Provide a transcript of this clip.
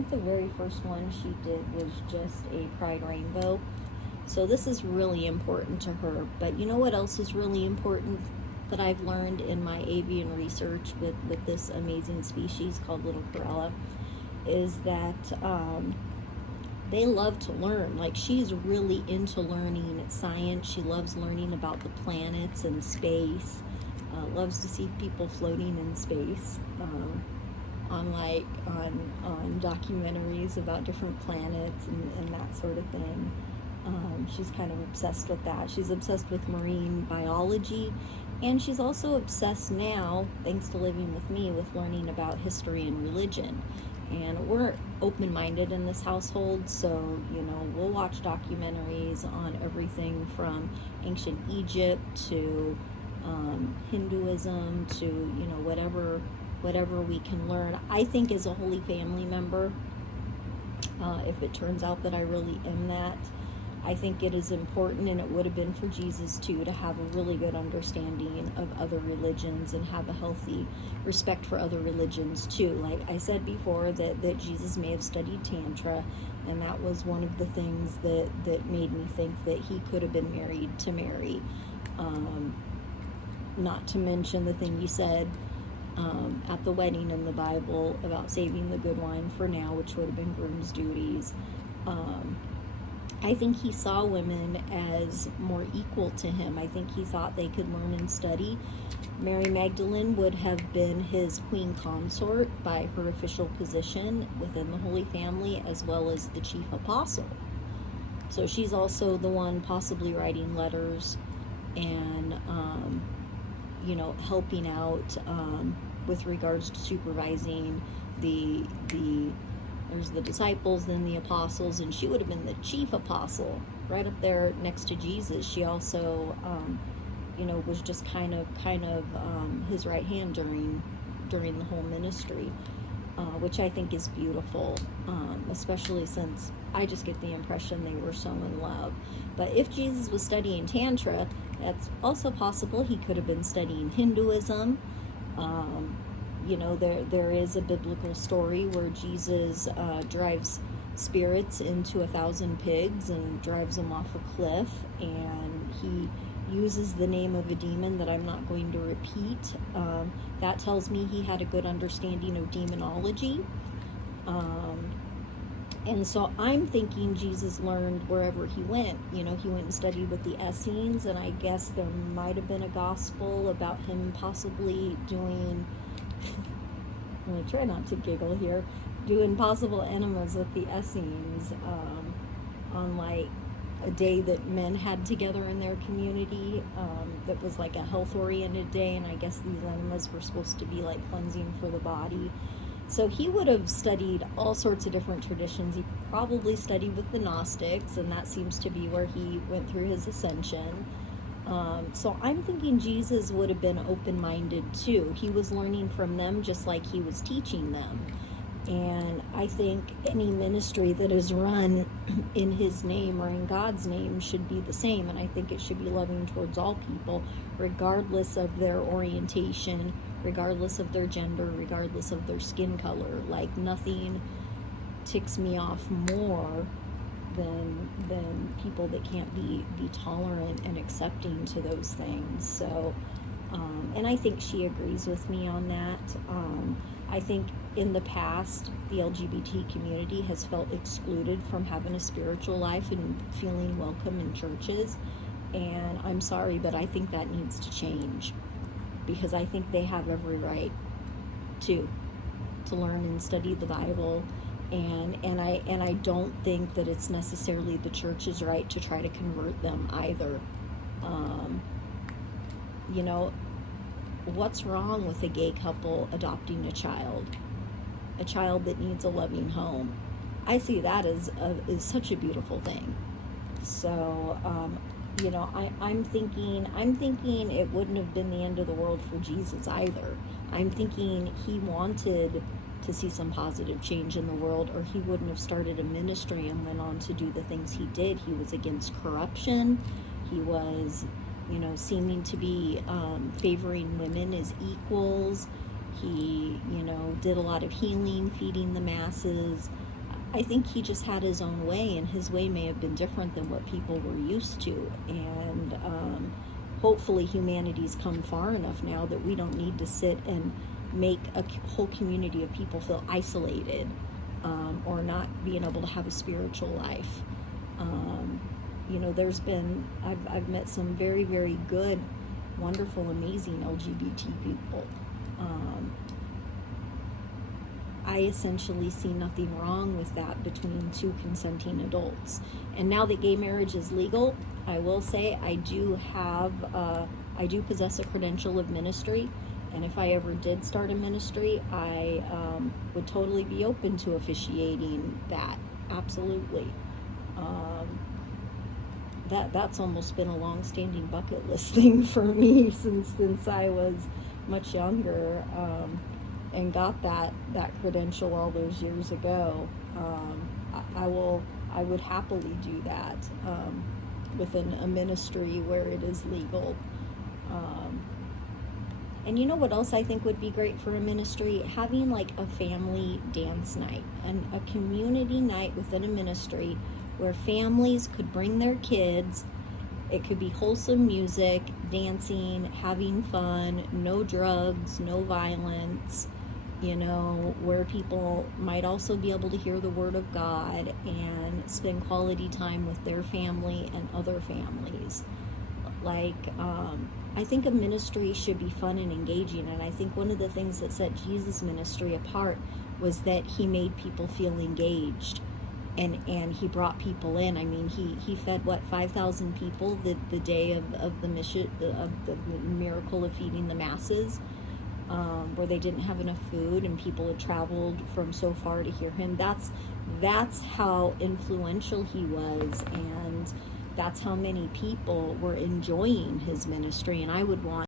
think the very first one she did was just a pride rainbow. So this is really important to her. But you know what else is really important that I've learned in my avian research with this amazing species called little corella is that they love to learn. Like, she's really into learning science. She loves learning about the planets and space. Loves to see people floating in space. On documentaries about different planets and that sort of thing. She's kind of obsessed with that. She's obsessed with marine biology, and she's also obsessed now, thanks to living with me, with learning about history and religion. And we're open-minded in this household, so, we'll watch documentaries on everything from ancient Egypt to Hinduism to, whatever we can learn. I think as a Holy Family member, if it turns out that I really am that, I think it is important, and it would have been for Jesus too, to have a really good understanding of other religions and have a healthy respect for other religions too. Like I said before, that Jesus may have studied Tantra, and that was one of the things that made me think that he could have been married to Mary. Not to mention the thing you said at the wedding in the Bible about saving the good wine for now, which would have been groom's duties. I think he saw women as more equal to him. I think he thought they could learn and study. MaryMagdalene would have been his queen consort by her official position within the Holy Family, as well as the chief apostle. So she's also the one possibly writing letters and, helping out with regards to supervising there's the disciples, then the apostles, and she would have been the chief apostle right up there next to Jesus. She also, was just kind of his right hand during the whole ministry, which I think is beautiful, especially since I just get the impression they were so in love. But if Jesus was studying Tantra, that's also possible. He could have been studying Hinduism. There is a biblical story where Jesus drives spirits into 1,000 pigs and drives them off a cliff, and he uses the name of a demon that I'm not going to repeat. That tells me he had a good understanding of demonology. And so I'm thinking Jesus learned wherever he went. He went and studied with the Essenes, and I guess there might have been a gospel about him possibly doing, I'm going to try not to giggle here, doing possible enemas with the Essenes on like a day that men had together in their community that was like a health-oriented day, and I guess these enemas were supposed to be like cleansing for the body. So he would have studied all sorts of different traditions. He probably studied with the Gnostics, and that seems to be where he went through his ascension. So I'm thinking Jesus would have been open-minded too. He was learning from them just like he was teaching them. And I think any ministry that is run in his name or in God's name should be the same. And I think it should be loving towards all people, regardless of their orientation, regardless of their gender, regardless of their skin color. Like, nothing ticks me off more than people that can't be tolerant and accepting to those things. So, and I think she agrees with me on that. I think in the past, the LGBT community has felt excluded from having a spiritual life and feeling welcome in churches. And I'm sorry, but I think that needs to change, because I think they have every right to learn and study the Bible. And I don't think that it's necessarily the church's right to try to convert them either. What's wrong with a gay couple adopting a child that needs a loving home? I see that as such a beautiful thing. So, I'm thinking it wouldn't have been the end of the world for Jesus either. I'm thinking he wanted to see some positive change in the world, or he wouldn't have started a ministry and went on to do the things he did. He was against corruption. He was, seeming to be favoring women as equals. He, did a lot of healing, feeding the masses. I think he just had his own way, and his way may have been different than what people were used to. And hopefully humanity's come far enough now that we don't need to sit and make a whole community of people feel isolated, or not being able to have a spiritual life. I've met some very, very good, wonderful, amazing LGBT people. I essentially see nothing wrong with that between two consenting adults. And now that gay marriage is legal, I will say I do possess a credential of ministry. And if I ever did start a ministry, I would totally be open to officiating that. Absolutely. That's almost been a long-standing bucket list thing for me since I was much younger, and got that credential all those years ago. I would happily do that within a ministry where it is legal. And you know what else I think would be great for a ministry? Having like a family dance night and a community night within a ministry where families could bring their kids. It could be wholesome music, dancing, having fun, no drugs, no violence, where people might also be able to hear the Word of God and spend quality time with their family and other families. I think a ministry should be fun and engaging, and I think one of the things that set Jesus' ministry apart was that he made people feel engaged, and he brought people in. I mean, he fed 5,000 people the day of the mission, of the miracle of feeding the masses, where they didn't have enough food and people had traveled from so far to hear him. That's how influential he was, and that's how many people were enjoying his ministry. And I would want